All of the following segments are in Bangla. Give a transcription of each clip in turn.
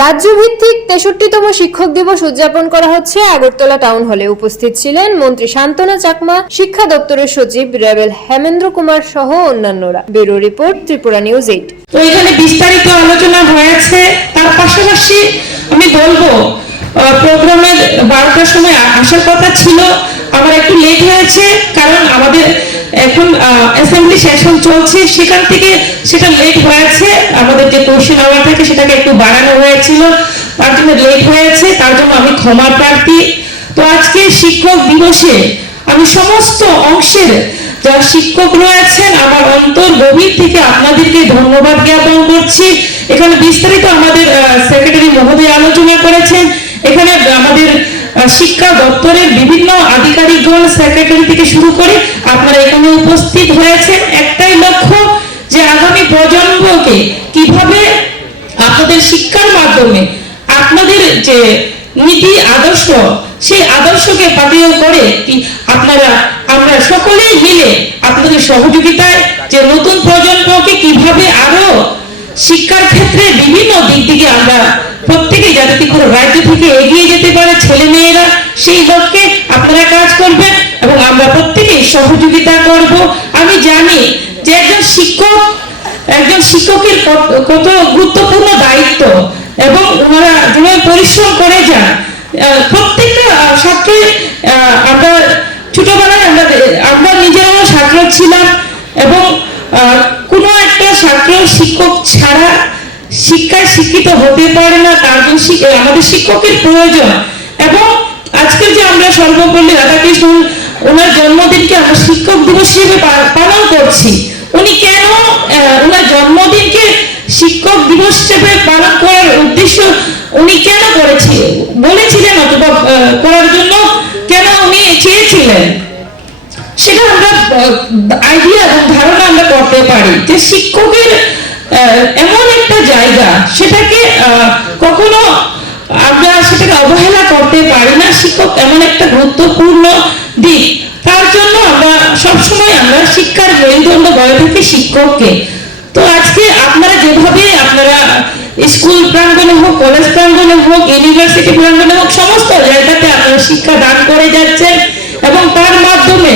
রাজ্যভিত্তিক ৬৩তম শিক্ষক দিবস উদযাপন করা হচ্ছে আগরতলা টাউন হলে। উপস্থিত ছিলেন মন্ত্রী শান্তনা চাকমা, শিক্ষা দপ্তরের সচিব রেবেল হেমেন্দ্র কুমার সহ অন্যান্যরা। Bureau report, Tripura news 8। তো এখানে বিস্তারিত আলোচনা হয়েছে। তার পাশাপাশি আমি বলবো প্রোগ্রামের 12টার সময় আসার কথা ছিল, আমার একটু লেট হয়েছে, কারণ আমাদের এখন অ্যাসেম্বলি সেশন চলছে, সেখান থেকে সেটা লেট হয়েছে। আমাদের যে কোশ্চেন আওয়ার থাকে সেটাকে একটু বাড়ানো হয়েছিল, তার জন্য লেট হয়েছে, তার জন্য আমি ক্ষমা প্রার্থী। তো আজকে শিক্ষক দিবসে আমি সমস্ত অংশের যারা শিক্ষক রয়েছেন আমার অন্তর গভীর থেকে আপনাদেরকে ধন্যবাদ জ্ঞাপন করছি। এখানে বিস্তারিত আমাদের সেক্রেটারি মহোদয় আলোচনা করেছেন। এখানে আমাদের শিক্ষা দপ্তরের বিভিন্ন আধিকারিকগণ, সেক্রেটারি থেকে শুরু করে আপনারা এখানে উপস্থিত হয়েছেন একটাই লক্ষ্য, যে আগামী প্রজন্মকে কিভাবে আপনাদের শিক্ষার মাধ্যমে আপনাদের যে নীতি আদর্শ, সেই আদর্শকে পাথেয় করে আমরা সকলেই মিলে আপনাদের সহযোগিতায় যে নতুন প্রজন্মকে কিভাবে আরো শিক্ষার ক্ষেত্রে বিভিন্ন দিক থেকে আমরা প্রত্যেকে যাতে ত্রিপুরা রাজ্য থেকে এগিয়ে যেতে পারে ছেলে মেয়েরা, সেই লক্ষ্যে আপনারা কাজ করবেন এবং আমরা প্রত্যেকেই সহযোগিতা করব। আমি জানি যে একজন শিক্ষকের কত গুরুত্বপূর্ণ দায়িত্ব এবং ওনারা যেভাবে পরিশ্রম করে যান। প্রত্যেকটা ছাত্রের আমরা ছোটবেলায় আমরা নিজেরাও ছাত্র ছিলাম এবং কোনো একটা ছাত্র শিক্ষক ছাড়া শিক্ষায় শিক্ষিত হতে পারে না, তার জন্য আমাদের শিক্ষকের প্রয়োজন। এবং আজকে যে আমরা সর্বপল্লী রাধাকৃষ্ণ ওনার জন্মদিনকে আমরা শিক্ষক দিবস হিসেবে পালন করছি, উনি কেন ওনার জন্মদিনকে শিক্ষক দিবস হিসেবে পালন করার উদ্দেশ্য উনি কেন বলেছিলেন অথবা করার জন্য কেন উনি চেয়েছিলেন, সেটা আমরা আইডিয়া এবং ধারণা আমরা করতে পারি। যে শিক্ষকের এমন একটা জায়গা, সেটাকে কখনো আমরা সেটাকে অবহেলা করতে পারি না। শিক্ষক এমন একটা গুরুত্বপূর্ণ দিক, তার জন্য আমরা সবসময় আমরা শিক্ষার মেরুদণ্ড বলে থাকি শিক্ষককে। তো আজকে আপনারা যেভাবে আপনারা স্কুল প্রাঙ্গণে হোক, কলেজ প্রাঙ্গণে হোক, ইউনিভার্সিটি প্রাঙ্গণে হোক, সমস্ত জায়গাতে আপনারা শিক্ষা দান করে যাচ্ছেন এবং তার মাধ্যমে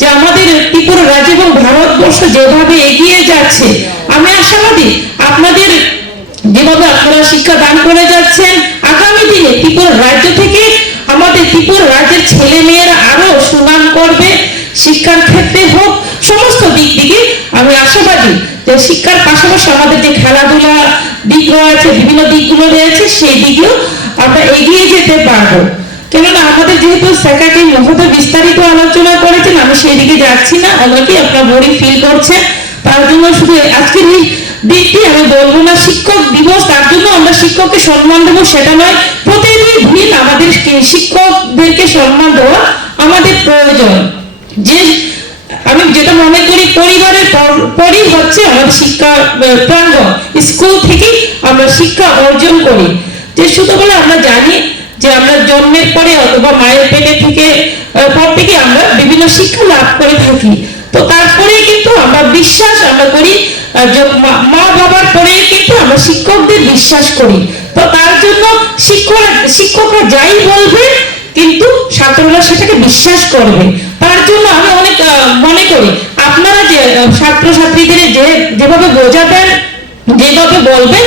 যে আমাদের ত্রিপুরা রাজ্য এবং ভারতবর্ষ যেভাবে এগিয়ে যাচ্ছে, আমি আশাবাদী আপনাদের যেভাবে আপনারা শিক্ষা দান করে যাচ্ছেন, আগামী দিনে ত্রিপুরা রাজ্য থেকে আমাদের ত্রিপুরা রাজ্যের ছেলে মেয়েরা আরো সুনাম করবে, শিক্ষার ক্ষেত্রে হোক, সমস্ত দিক থেকে আমি আশাবাদী যে শিক্ষার পাশাপাশি আমাদের যে খেলাধুলা দিক রয়েছে, বিভিন্ন দিকগুলো রয়েছে, সেই দিকেও আমরা এগিয়ে যেতে পারবো। কেননা আমাদের যেহেতু সেক্রেটারি মহোদয় বিস্তারিত আলোচনা করেছেন, আমি সেই দিকে যাচ্ছি না, অনেকেই আপনার বোরিং ফিল করছেন, তার জন্য শুধু আজকের এই দিকটি আমি বলবো না। শিক্ষক দিবস, তার জন্য আমরা শিক্ষককে সম্মান দেবো সেটা নয়, প্রতিদিন আমাদের শিক্ষকদেরকে সম্মান দেওয়া আমাদের প্রয়োজন। যে আমি যেটা মনে করি, পরিবারের পরই হচ্ছে আমাদের শিক্ষা প্রাঙ্গণ, স্কুল থেকেই আমরা শিক্ষা অর্জন করি। যে ছোটবেলা আমরা জানি যে আমরা জন্মের পরে অথবা মায়ের পেটে পর থেকে আমরা বিভিন্ন শিক্ষা লাভ করে থাকি। তো তারপরে কিন্তু আমরা বিশ্বাস আমরা করি, মা বাবার পরে কিন্তু আমরা শিক্ষকদের বিশ্বাস করি। তো তার জন্য শিক্ষকরা যাই বলবে কিন্তু ছাত্ররা সেটাকে বিশ্বাস করবে। তার জন্য আমি অনেক মনে করি আপনারা যে ছাত্রছাত্রীদের যেভাবে বোঝাবেন, যেভাবে বলবেন,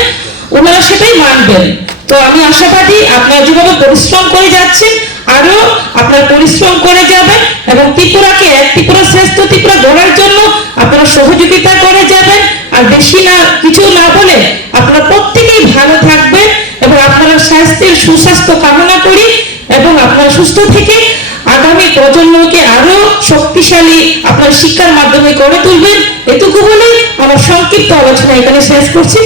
ওনারা সেটাই মানবেন। তো আমি আশাবাদী আপনারা যেভাবে পরিশ্রম করে যাচ্ছেন, আরো আপনারা পরিশ্রম করে যাবেন এবং ত্রিপুরাকে ত্রিপুরা শ্রেষ্ঠ ত্রিপুরা গড়ার জন্য আপনারা সহযোগিতা করে যাবেন। আর বেশি না কিছু না বলে আপনারা প্রত্যেকেই ভালো থাকবেন এবং আপনারা সুস্বাস্থ্য কামনা করি এবং আপনারা সুস্থ থেকে আগামী প্রজন্মকে আরো শক্তিশালী আপনার শিক্ষার মাধ্যমে গড়ে তুলবেন। এটুকু বলে আমার সংক্ষিপ্ত আলোচনা এখানে শেষ করছি।